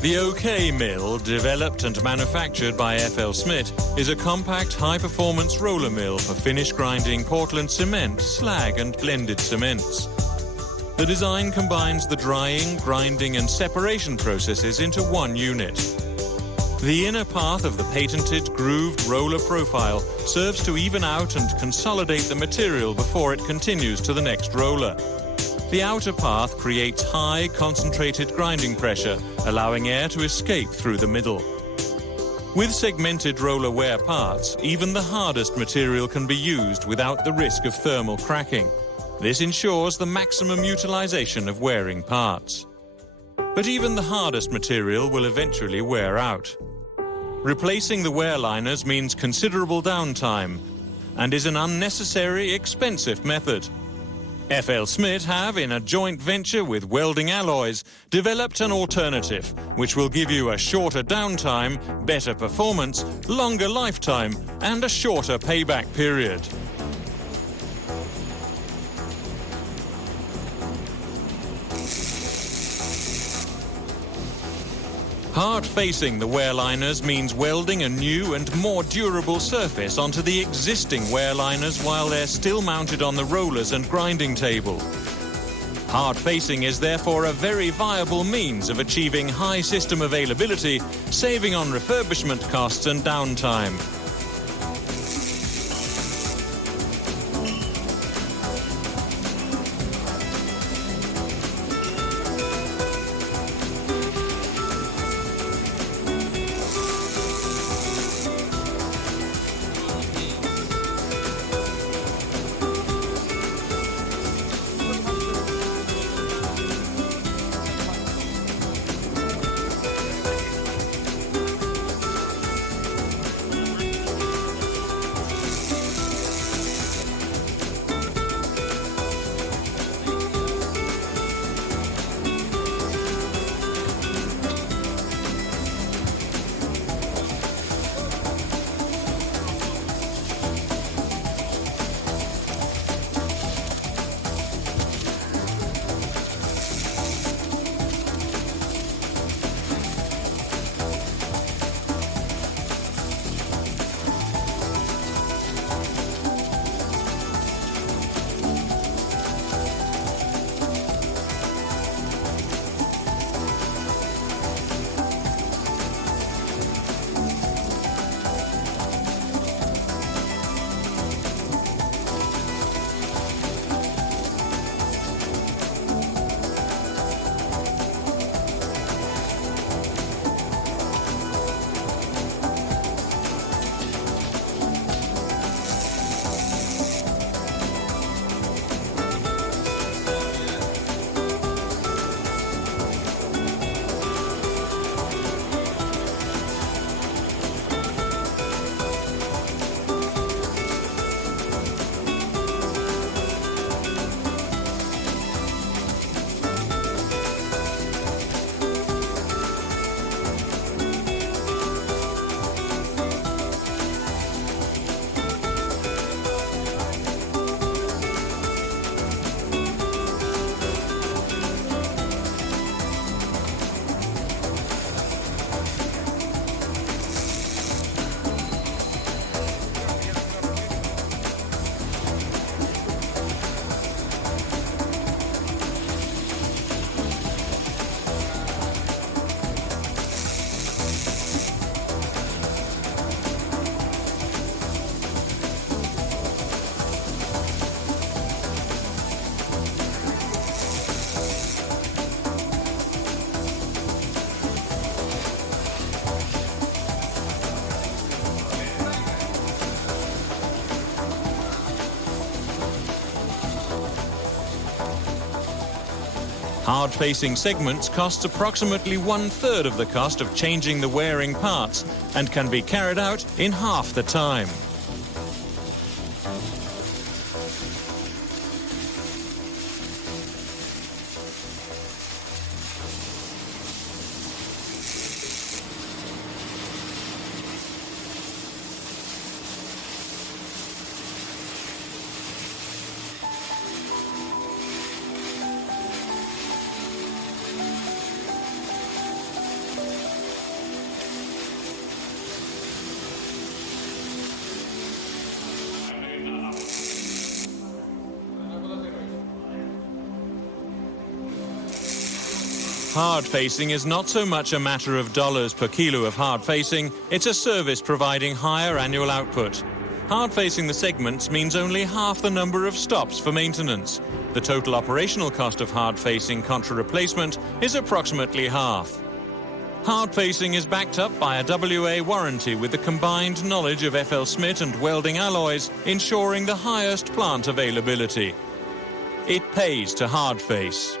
The OK mill, developed and manufactured by FLS, is a compact, high-performance roller mill for finish grinding Portland cement, slag and blended cements. The design combines the drying, grinding and separation processes into one unit. The inner path of the patented grooved roller profile serves to even out and consolidate the material before it continues to the next roller. The outer path creates high, concentrated grinding pressure, allowing air to escape through the middle. With segmented roller wear parts, even the hardest material can be used without the risk of thermal cracking. This ensures the maximum utilization of wearing parts. But even the hardest material will eventually wear out. Replacing the wear liners means considerable downtime and is an unnecessary, expensive method. FLS have, in a joint venture with Welding Alloys, developed an alternative which will give you a shorter downtime, better performance, longer lifetime and a shorter payback period. Hard-facing the wear liners means welding a new and more durable surface onto the existing wear liners while they're still mounted on the rollers and grinding table. Hard-facing is therefore a very viable means of achieving high system availability, saving on refurbishment costs and downtime. Hard-facing segments cost approximately 1/3 of the cost of changing the wearing parts and can be carried out in half the time. Hard-facing is not so much a matter of dollars per kilo of hard-facing, it's a service providing higher annual output. Hard-facing the segments means only half the number of stops for maintenance. The total operational cost of hard-facing contra replacement is approximately half. Hard-facing is backed up by a WA warranty with the combined knowledge of FL Smith and welding alloys, ensuring the highest plant availability. It pays to hard-face.